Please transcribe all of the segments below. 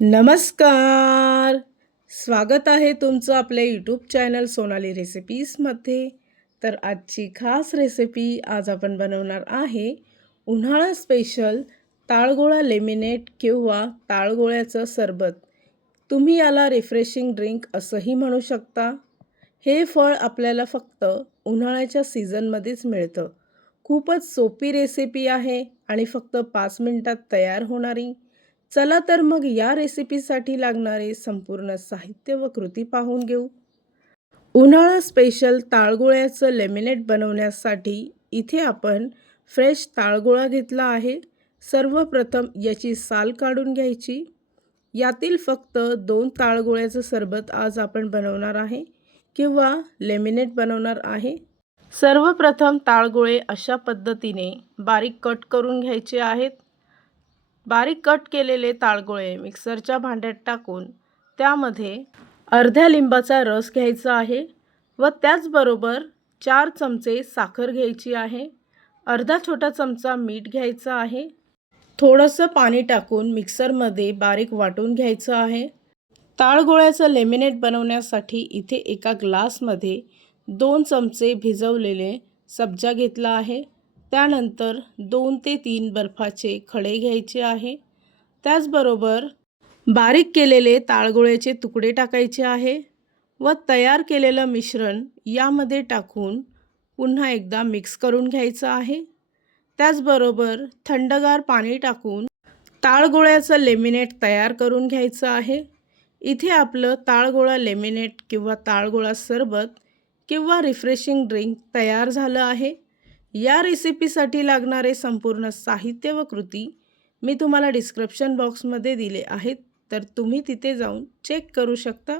नमस्कार! स्वागत आहे तुमचं आपल्या यूट्यूब चॅनल सोनाली रेसिपीजमध्ये तर आजची खास रेसिपी आज आपण बनवणार आहे उन्हाळा स्पेशल ताळगोळा लेमिनेट किंवा ताळगोळ्याचं सरबत. तुम्ही याला रिफ्रेशिंग ड्रिंक असंही म्हणू शकता. हे फळ आपल्याला फक्त उन्हाळ्याच्या सीझनमध्येच मिळतं. खूपच सोपी रेसिपी आहे आणि फक्त पाच मिनटात तयार होणारी. चला तर मग या रेसिपीसाठी लागणारे संपूर्ण साहित्य व कृती पाहून घेऊ. उन्हाळा स्पेशल ताळगोळ्याचं लेमिनेट बनवण्यासाठी इथे आपण फ्रेश ताळगोळा घेतला आहे. सर्वप्रथम याची साल काढून घ्यायची. यातील फक्त दोन ताळगोळ्याचं सरबत आज आपण बनवणार आहे किंवा लेमिनेट बनवणार आहे. सर्वप्रथम ताळगोळे अशा पद्धतीने बारीक कट करून घ्यायचे आहेत. बारीक कट केलेले ताळगोळे मिक्सरच्या भांड्यात टाकून त्यामध्ये अर्ध्या लिंबाचा रस घ्यायचा आहे व त्याचबरोबर चार चमचे साखर घ्यायची आहे. अर्धा छोटा चमचा मीठ घ्यायचा आहे. थोडंसं पाणी टाकून मिक्सरमध्ये बारीक वाटून घ्यायचं आहे. ताळगोळ्याचं लेमिनेट बनवण्यासाठी इथे एका ग्लासमध्ये दोन चमचे भिजवलेले सब्जा घेतला आहे. त्यानंतर दोन ते तीन बर्फाचे खडे घ्यायचे आहे. त्याचबरोबर बारीक केलेले ताळगोळ्याचे तुकडे टाकायचे आहे व तयार केलेलं मिश्रण यामध्ये टाकून पुन्हा एकदा मिक्स करून घ्यायचं आहे. त्याचबरोबर थंडगार पाणी टाकून ताळगोळ्याचं लेमिनेट तयार करून घ्यायचं आहे. इथे आपलं ताळगोळा लेमिनेट किंवा ताळगोळा सरबत किंवा रिफ्रेशिंग ड्रिंक तयार झालं आहे. या रेसिपीसाठी लागणारे संपूर्ण साहित्य व कृती मी तुम्हाला डिस्क्रिप्शन बॉक्समध्ये दिले आहेत. तर तुम्ही तिथे जाऊन चेक करू शकता.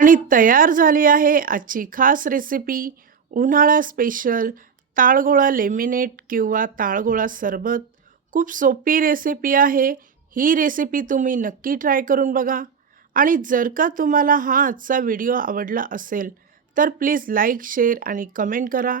आणि तयार झाली आहे आजची खास रेसिपी उन्हाळा स्पेशल ताळगोळा लेमिनेट किंवा ताळगोळा सरबत. खूप सोपी रेसिपी आहे. ही रेसिपी तुम्ही नक्की ट्राय करून बघा. आणि जर का तुम्हाला हा आजचा व्हिडिओ आवडला असेल तर प्लीज लाईक शेअर आणि कमेंट करा.